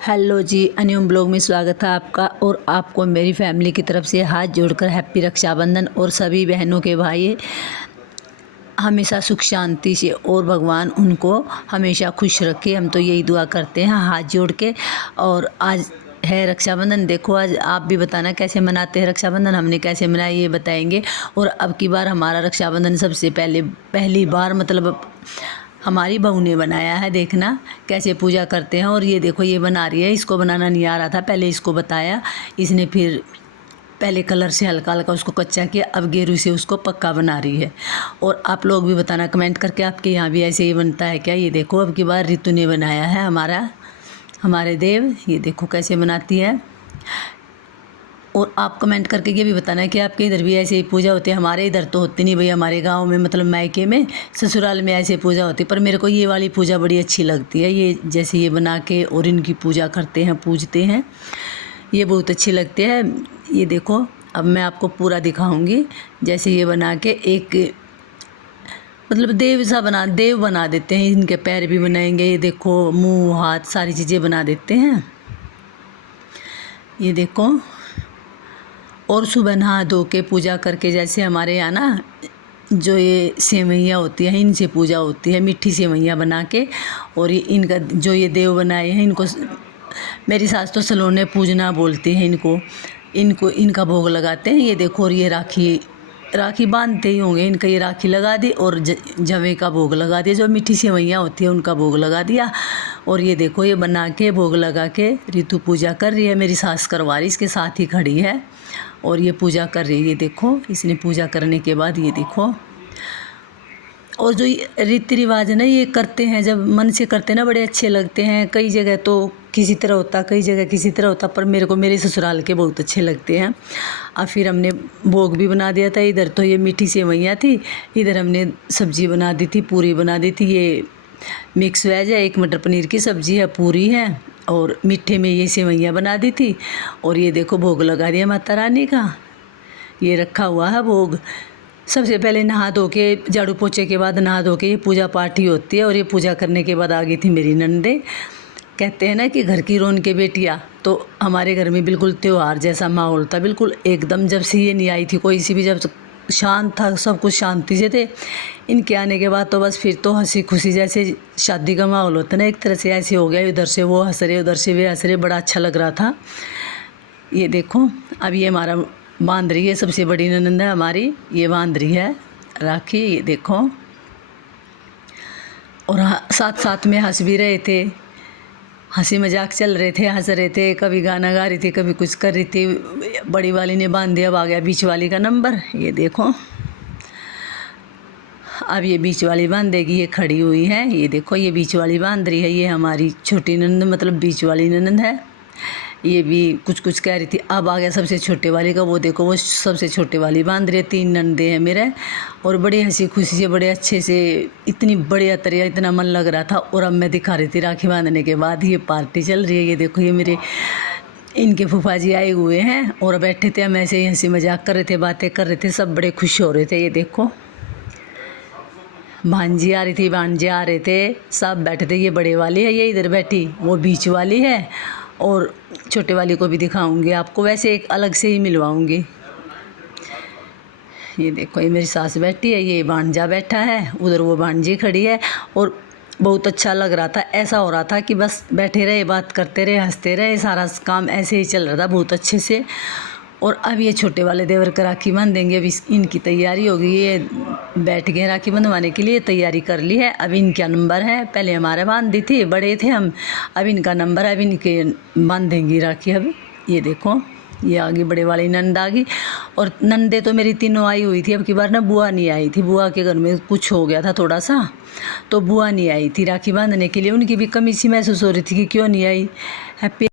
Hello जी, अन्यम blog में स्वागत है आपका। और आपको मेरी फैमिली की तरफ से हाथ जोड़कर हैप्पी रक्षाबंधन। और सभी बहनों के भाई हमेशा सुख शांति से और भगवान उनको हमेशा खुश रखे, हम तो यही दुआ करते हैं हाथ जोड़ के। और आज है रक्षाबंधन। देखो आज आप भी बताना कैसे मनाते हैं रक्षाबंधन, हमने कैसे मनाया ये बताएंगे। और अब की बार हमारा रक्षाबंधन सबसे पहली बार मतलब हमारी बहू ने बनाया है। देखना कैसे पूजा करते हैं। और ये देखो ये बना रही है, इसको बनाना नहीं आ रहा था, पहले इसको बताया इसने, फिर पहले कलर से हल्का हल्का उसको कच्चा किया, अब गेरू से उसको पक्का बना रही है। और आप लोग भी बताना कमेंट करके आपके यहाँ भी ऐसे ही बनता है क्या। ये देखो अब की बार रितु ने बनाया है हमारे देव, ये देखो कैसे बनाती है। और आप कमेंट करके ये भी बताना है कि आपके इधर भी ऐसे ही पूजा होती है। हमारे इधर तो होती नहीं भाई, हमारे गांव में मतलब मायके में ससुराल में ऐसे पूजा होती है। पर मेरे को ये वाली पूजा बड़ी अच्छी लगती है, ये जैसे ये बना के और इनकी पूजा करते हैं पूजते हैं, ये बहुत अच्छी लगती है। ये देखो अब मैं आपको पूरा दिखाऊंगी। जैसे ये बना के एक मतलब देव बना देते हैं, इनके पैर भी बनाएंगे, ये देखो मुँह हाथ सारी चीज़ें बना देते हैं, ये देखो। और सुबह नहा धो के पूजा करके, जैसे हमारे यहाँ ना जो ये सेवैयाँ होती हैं इनसे पूजा होती है, मीठी सेवैयाँ बना के। और ये इनका जो ये देव बनाए हैं इनको मेरी सास तो सलोने पूजना बोलती है इनको इनका भोग लगाते हैं। ये देखो और ये राखी बांधते ही होंगे, इनका ये राखी लगा दी और जवे का भोग लगा दिया, जो मीठी सेवैयाँ होती है उनका भोग लगा दिया। और ये देखो ये बना के भोग लगा के रितु पूजा कर रही है, मेरी सास करवा रही इसके साथ ही खड़ी है और ये पूजा कर रही है। ये देखो इसने पूजा करने के बाद ये देखो। और जो रीति रिवाज है ना ये करते हैं, जब मन से करते हैं ना बड़े अच्छे लगते हैं। कई जगह तो किसी तरह होता, कई जगह किसी तरह होता, पर मेरे को मेरे ससुराल के बहुत अच्छे लगते हैं। और फिर हमने भोग भी बना दिया था। इधर तो ये मीठी सेवैयाँ थी, इधर हमने सब्जी बना दी थी, पूरी बना दी थी। ये मिक्स वेज है, एक मटर पनीर की सब्जी है, पूरी है और मीठे में ये सेवैयाँ बना दी थी। और ये देखो भोग लगा दिया माता रानी का, ये रखा हुआ है भोग। सबसे पहले नहा धो के झाड़ू पोछे के बाद नहा धो के ये पूजा पाठ ही होती है। और ये पूजा करने के बाद आ गई थी मेरी नंदे। कहते हैं ना कि घर की रौनक के बेटियाँ, तो हमारे घर में बिल्कुल त्यौहार जैसा माहौल था, बिल्कुल एकदम। जब से ये नहीं आई थी कोई सी भी, जब शांत था, सब कुछ शांति से थे। इनके आने के बाद तो बस फिर तो हंसी खुशी, जैसे शादी का माहौल होता है ना, एक तरह से ऐसे हो गया। इधर से वो हंस रहे, उधर से वे हंस रहे, बड़ा अच्छा लग रहा था। ये देखो अब ये हमारा बांध रही है, सबसे बड़ी ननंद है हमारी, ये बांध रही है राखी, ये देखो। और साथ साथ में हंस भी रहे थे, हंसी मजाक चल रहे थे, हंस रहे थे, कभी गाना गा रही थी, कभी कुछ कर रही थी। बड़ी वाली ने बांध दिया, अब आ गया बीच वाली का नंबर, ये देखो। अब ये बीच वाली बांधेगी, ये खड़ी हुई है, ये देखो ये बीच वाली बांध रही है। ये हमारी छोटी ननंद मतलब बीच वाली ननंद है, ये भी कुछ कह रही थी। अब आ गया सबसे छोटे वाली का, वो देखो वो सबसे छोटे वाली बांध रही है। 3 नंदे हैं मेरे, और बड़ी हंसी खुशी से बड़े अच्छे से, इतनी बढ़िया तरिया, इतना मन लग रहा था। और अब मैं दिखा रही थी राखी बांधने के बाद ये पार्टी चल रही है। ये देखो ये मेरे इनके फूफा जी आए हुए हैं और बैठे थे, हम ऐसे ही हंसी मजाक कर रहे थे, बातें कर रहे थे, सब बड़े खुश हो रहे थे। ये देखो भांजी आ रही थी, भांजे आ रहे थे, सब बैठे थे। ये बड़े वाली है, ये इधर बैठी, वो बीच वाली है, और छोटे वाली को भी दिखाऊंगी आपको, वैसे एक अलग से ही मिलवाऊंगी। ये देखो ये मेरी सास बैठी है, ये भांजा बैठा है, उधर वो भांजी खड़ी है। और बहुत अच्छा लग रहा था, ऐसा हो रहा था कि बस बैठे रहे, बात करते रहे, हंसते रहे, सारा काम ऐसे ही चल रहा था बहुत अच्छे से। और अब ये छोटे वाले देवर का राखी बांधेंगे, अभी इनकी तैयारी होगी, ये बैठ गए राखी बंधवाने के लिए, तैयारी कर ली है। अब इनका नंबर है, पहले हमारे बांध दी थी, बड़े थे हम, अब इनका नंबर है, अब इनके बांधेंगी राखी। अब ये देखो ये आ गई बड़े वाली नंद आ गई। और नंदे तो मेरी तीनों आई हुई थी, अब की बार ना बुआ नहीं आई थी, बुआ के घर में कुछ हो गया था थोड़ा सा, तो बुआ नहीं आई थी राखी बांधने के लिए। उनकी भी कमी सी महसूस हो रही थी कि क्यों नहीं आई। हैप्पी